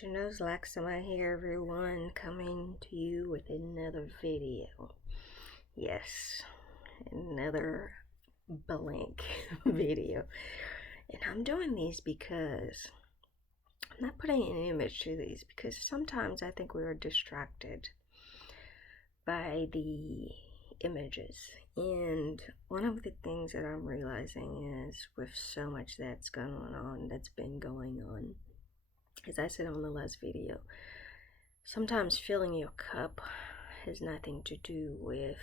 Janose Laxama here, everyone, coming to you with another video. Yes, another blank video. And I'm doing these because I'm not putting an image to these because sometimes I think we are distracted by the images. And one of the things that I'm realizing is with so much that's been going on, as I said on the last video, sometimes filling your cup has nothing to do with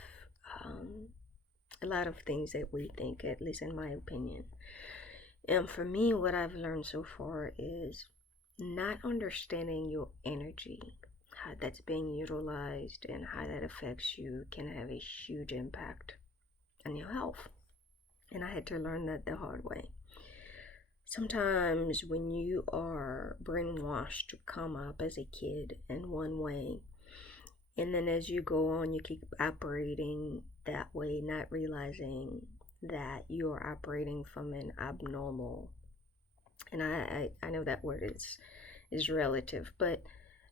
a lot of things that we think, at least in my opinion. And for me, what I've learned so far is not understanding your energy, how that's being utilized, and how that affects you can have a huge impact on your health. And I had to learn that the hard way. Sometimes when you are brainwashed to come up as a kid in one way, and then as you go on, you keep operating that way, not realizing that you are operating from an abnormal, and I know that word is relative, but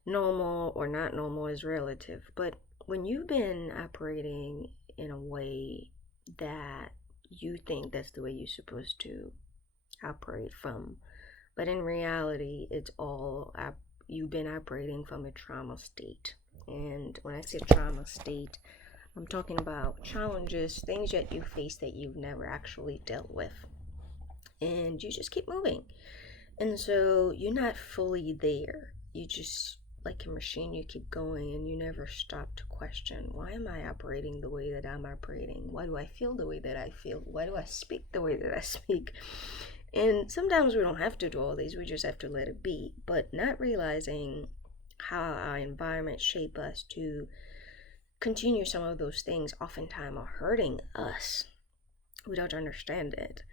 normal or not normal is relative. But when you've been operating in a way that you think that's the way you're supposed to operate from, but in reality it's all you've been operating from a trauma state. And when I say trauma state, I'm talking about challenges, things that you face that you've never actually dealt with, and you just keep moving. And so you're not fully there. You just, like a machine, you keep going and you never stop to question, why am I operating the way that I'm operating? Why do I feel the way that I feel? Why do I speak the way that I speak? And sometimes we don't have to do all these, we just have to let it be. But not realizing how our environment shape us to continue some of those things oftentimes are hurting us. We don't understand it.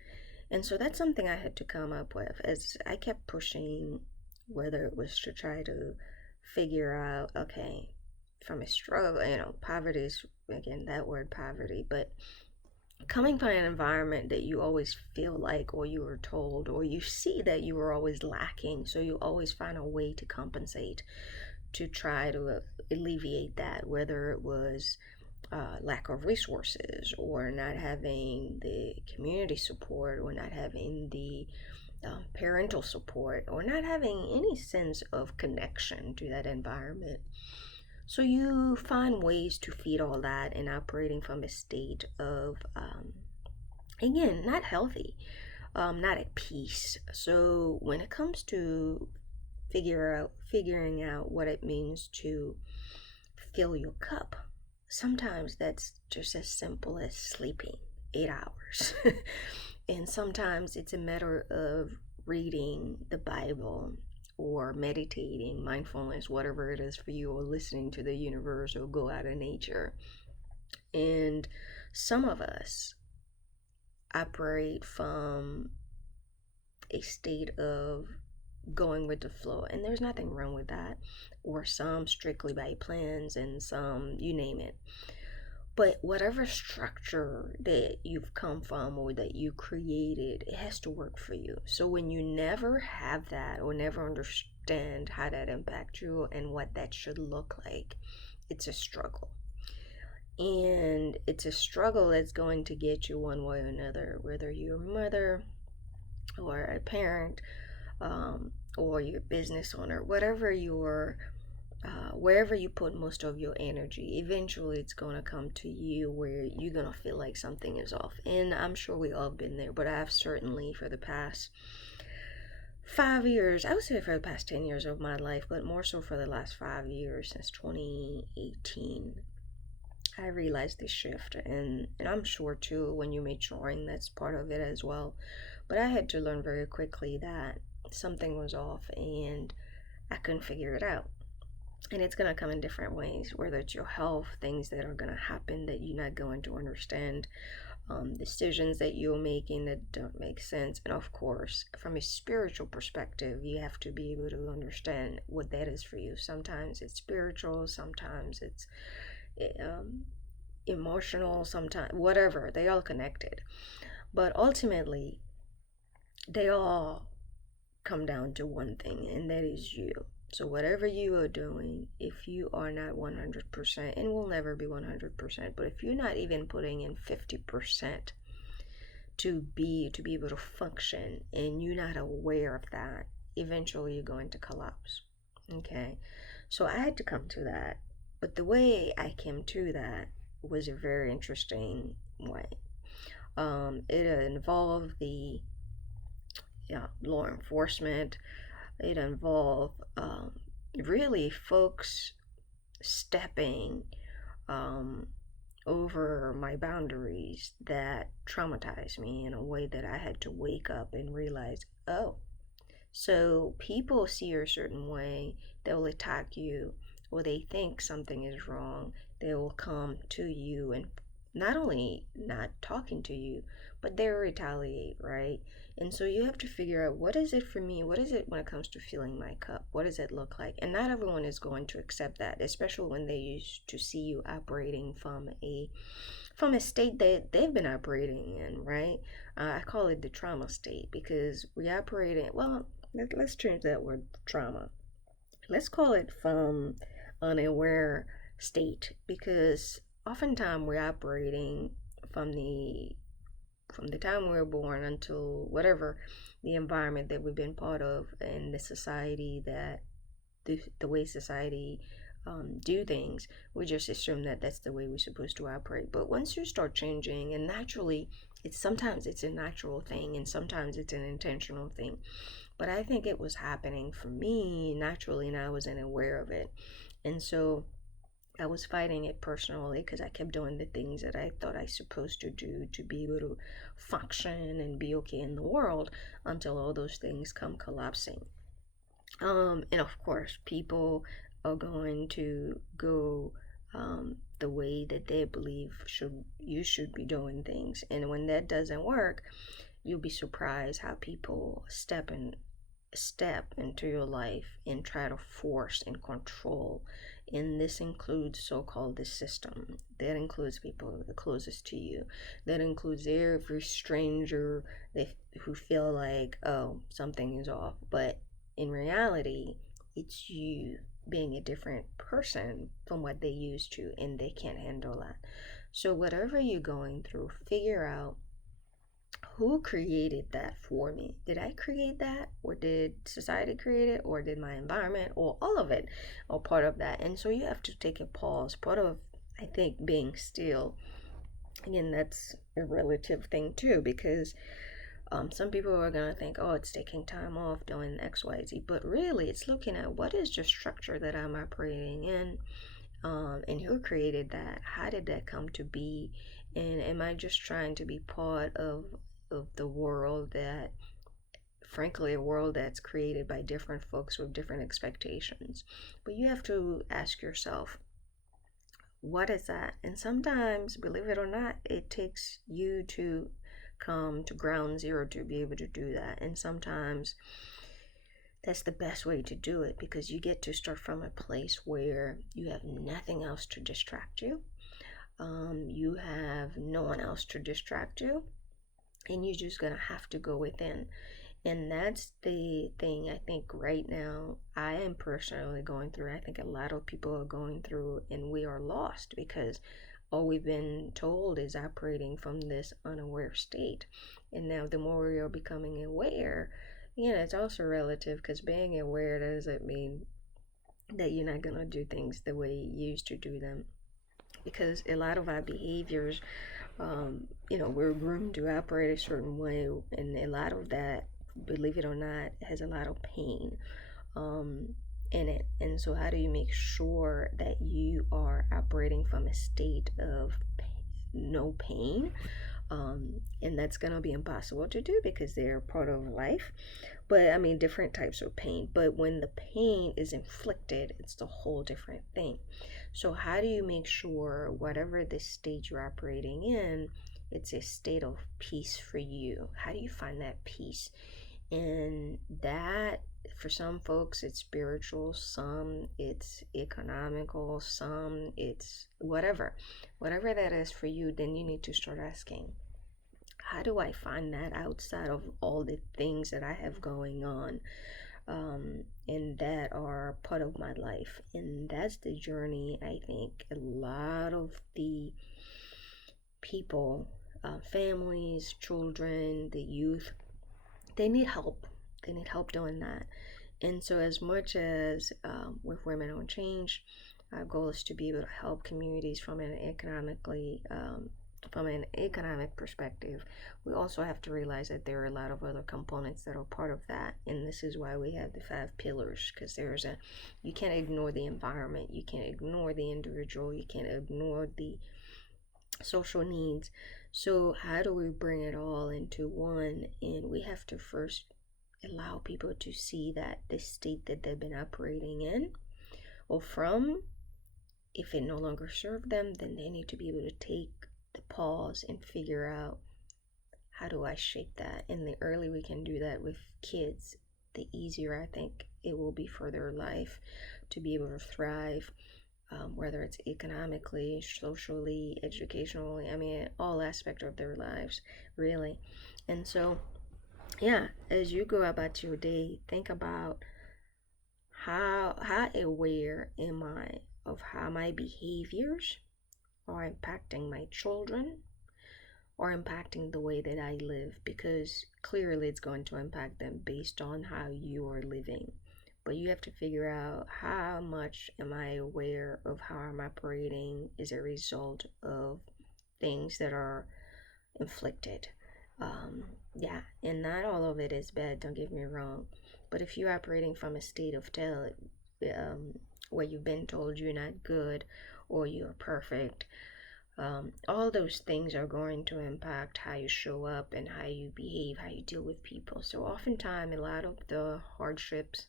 And so that's something I had to come up with as I kept pushing, whether it was to try to figure out, okay, from a struggle, poverty is, again, that word poverty, but coming from an environment that you always feel like, or you were told, or you see that you were always lacking, so you always find a way to compensate, to try to alleviate that, whether it was lack of resources, or not having the community support, or not having the parental support, or not having any sense of connection to that environment. So you find ways to feed all that and operating from a state of, again, not healthy, not at peace. So when it comes to figuring out what it means to fill your cup, sometimes that's just as simple as sleeping 8 hours. And sometimes it's a matter of reading the Bible, or meditating, mindfulness, whatever it is for you, or listening to the universe, or go out in nature. And some of us operate from a state of going with the flow, and there's nothing wrong with that, or some strictly by plans, and some, you name it. But whatever structure that you've come from or that you created, it has to work for you. So when you never have that, or never understand how that impacts you and what that should look like, it's a struggle. And it's a struggle that's going to get you one way or another, whether you're a mother or a parent, or you're a business owner, whatever you're wherever you put most of your energy, eventually it's going to come to you where you're going to feel like something is off. And I'm sure we all been there, but I've certainly, for the past 5 years, I would say for the past 10 years of my life, but more so for the last 5 years, since 2018, I realized this shift. And I'm sure too, when you're maturing, that's part of it as well. But I had to learn very quickly that something was off and I couldn't figure it out. And it's going to come in different ways, whether it's your health, things that are going to happen that you're not going to understand, decisions that you're making that don't make sense. And of course, from a spiritual perspective, you have to be able to understand what that is for you. Sometimes it's spiritual, sometimes it's emotional, sometimes whatever. They all connected. But ultimately, they all come down to one thing, and that is you. So whatever you are doing, if you are not 100%, and will never be 100%, but if you're not even putting in 50% to be able to function, and you're not aware of that, eventually you're going to collapse. Okay, so I had to come to that, but the way I came to that was a very interesting way. It involved the law enforcement. It involved really folks stepping um, over my boundaries that traumatized me in a way that I had to wake up and realize, oh, so people see you a certain way, they'll attack you, or they think something is wrong, they will come to you and not only not talking to you, but they'll retaliate, right? And so you have to figure out, what is it for me? What is it when it comes to filling my cup? What does it look like? And not everyone is going to accept that, especially when they used to see you operating from a state that they've been operating in, right? I call it the trauma state, because we operate in, well, let's change that word trauma. Let's call it from unaware state, because oftentimes we're operating from the time we were born until whatever the environment that we've been part of, and the society that the way society do things, we just assume that that's the way we're supposed to operate. But once you start changing, and naturally, sometimes it's a natural thing, and sometimes it's an intentional thing. But I think it was happening for me naturally, and I wasn't aware of it. And so I was fighting it personally, because I kept doing the things that I thought I was supposed to do to be able to function and be okay in the world, until all those things come collapsing. And of course, people are going to go the way that they believe you should be doing things. And when that doesn't work, you'll be surprised how people step into your life and try to force and control. And this includes so-called the system. That includes people the closest to you. That includes every stranger who feel like, oh, something is off. But in reality, it's you being a different person from what they used to, and they can't handle that. So whatever you're going through, figure out, who created that for me? Did I create that, or did society create it, or did my environment, or all of it, or part of that? And so you have to take a pause. Part of, I think, being still, again, that's a relative thing too, because some people are going to think, oh, it's taking time off doing XYZ, but really it's looking at, what is the structure that I'm operating in, and who created that? How did that come to be? And am I just trying to be part of the world that, frankly, a world that's created by different folks with different expectations? But you have to ask yourself, what is that? And sometimes, believe it or not, it takes you to come to ground zero to be able to do that. And sometimes that's the best way to do it, because you get to start from a place where you have nothing else to distract you. You have no one else to distract you, and you're just gonna have to go within. And that's the thing I think right now I am personally going through. I think a lot of people are going through, and we are lost, because all we've been told is operating from this unaware state. And now the more we are becoming aware, it's also relative, because being aware doesn't mean that you're not going to do things the way you used to do them. Because a lot of our behaviors, we're groomed to operate a certain way, and a lot of that, believe it or not, has a lot of pain in it. And so how do you make sure that you are operating from a state of no pain? And that's going to be impossible to do, because they're part of life. But I mean, different types of pain. But when the pain is inflicted, it's a whole different thing. So how do you make sure, whatever the state you're operating in, it's a state of peace for you? How do you find that peace? And that, for some folks, it's spiritual, some it's economical, some it's whatever that is for you. Then you need to start asking, how do I find that outside of all the things that I have going on? and that are part of my life. And that's the journey I think a lot of the people, families, children, the youth, they need help. They need help doing that. And so, as much as with Women on Change, our goal is to be able to help communities from an economic perspective. We also have to realize that there are a lot of other components that are part of that, and this is why we have the 5 pillars. Because you can't ignore the environment, you can't ignore the individual, you can't ignore the social needs. So, how do we bring it all into one? And we have to first allow people to see that the state that they've been operating in or from, if it no longer serves them, then they need to be able to take the pause and figure out, how do I shape that? And the earlier we can do that with kids, the easier I think it will be for their life to be able to thrive, whether it's economically, socially, educationally, I mean, all aspects of their lives, really. And so, yeah, as you go about your day, think about how aware am I of how my behaviors are impacting my children or impacting the way that I live, because clearly it's going to impact them based on how you are living. But you have to figure out, how much am I aware of how I'm operating as a result of things that are inflicted. Yeah, and not all of it is bad, don't get me wrong. But if you're operating from a state of where you've been told you're not good or you're perfect, all those things are going to impact how you show up and how you behave, how you deal with people. So oftentimes, a lot of the hardships,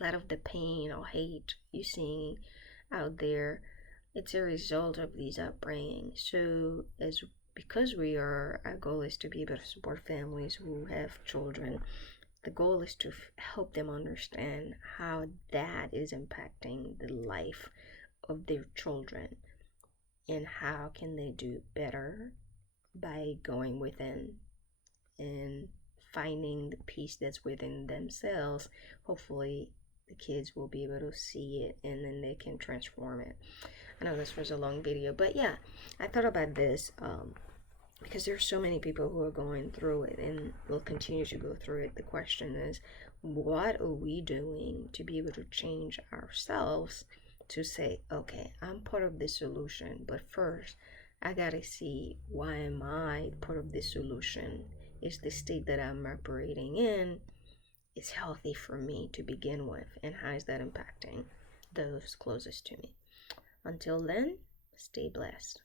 a lot of the pain or hate you see out there, it's a result of these upbringings. So because our goal is to be able to support families who have children, the goal is to help them understand how that is impacting the life of their children, and how can they do better by going within and finding the peace that's within themselves. Hopefully the kids will be able to see it, and then they can transform it. I know this was a long video, but yeah, I thought about this because there's so many people who are going through it and will continue to go through it. The question is, what are we doing to be able to change ourselves to say, okay, I'm part of the solution, but first I gotta see, why am I part of the solution? Is the state that I'm operating in is healthy for me to begin with, and how is that impacting those closest to me? Until then, stay blessed.